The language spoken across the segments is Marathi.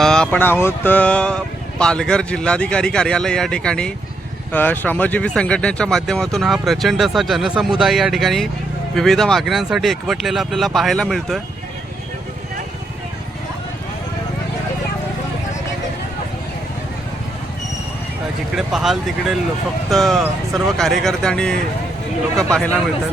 आपण आहोत पालघर जिल्हाधिकारी कार्यालय या ठिकाणी. श्रमजीवी संघटनेच्या माध्यमातून हा प्रचंड असा जनसमुदाय या ठिकाणी विविध मागण्यांसाठी एकवटलेला आपल्याला पाहायला मिळतोय. अ, जिकडे पाहाल तिकडे फक्त सर्व कार्यकर्ते आणि लोक पाहायला मिळतात.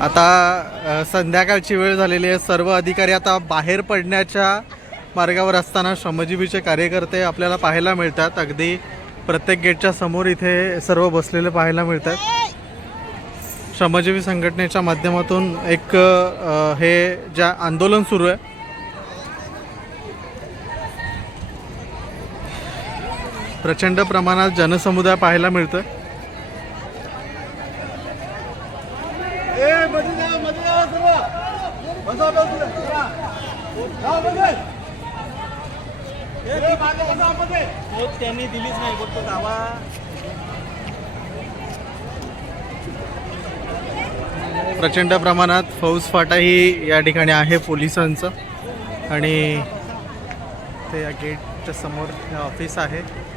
आता संध्याकाळची वेळ झालेली आहे. सर्व अधिकारी आता बाहेर पडण्याच्या मार्गावर असताना श्रमजीवीचे कार्यकर्ते आपल्याला पाहायला मिळतात. अगदी प्रत्येक गेटच्या समोर इथे सर्व बसलेले पाहायला मिळतात. श्रमजीवी संघटनेच्या माध्यमातून एक हे ज्या आंदोलन सुरू आहे प्रचंड प्रमाणात जनसमुदाय पाहायला मिळतोय. त्यांनी दिलीच नाही फक्त दावा प्रचंड प्रमाणात फौजफाटाही या ठिकाणी आहे पोलिसांचं. आणि ते या गेटच्या समोर ऑफिस आहे.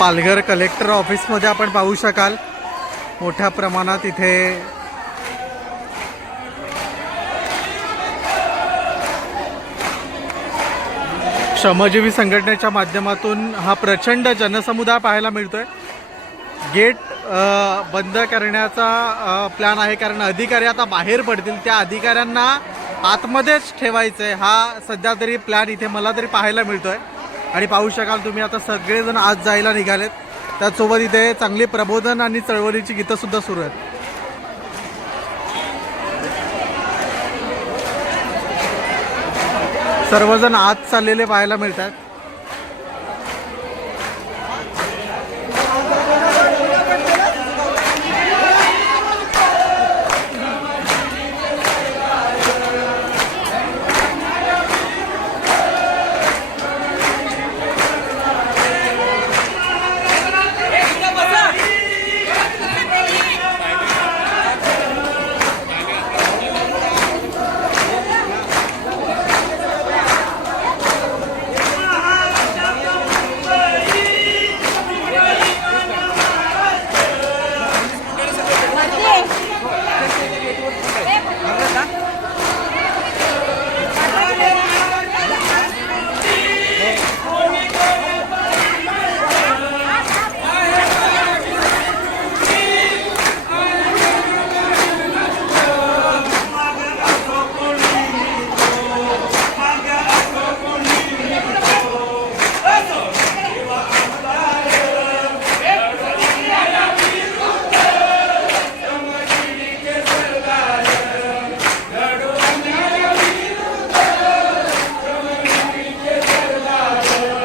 पालघर कलेक्टर ऑफिसमध्ये आपण पाहू शकाल मोठ्या प्रमाणात इथे श्रमजीवी संघटनेच्या माध्यमातून हा प्रचंड जनसमुदाय पाहायला मिळतोय. गेट बंद करण्याचा प्लॅन आहे. कारण अधिकारी आता बाहेर पडतील. त्या अधिकाऱ्यांना आतमध्येच ठेवायचं आहे हा सध्या तरी प्लॅन इथे मला तरी पाहायला मिळतो आहे आणि पाहू शकाल तुम्ही आता सगळेजण आज जायला निघालेत. त्याचसोबत इथे चांगली प्रबोधन आणि चळवळीची गीतंसुद्धा सुरू आहेत. सर्वजण आत चाललेले पाहायला मिळतात.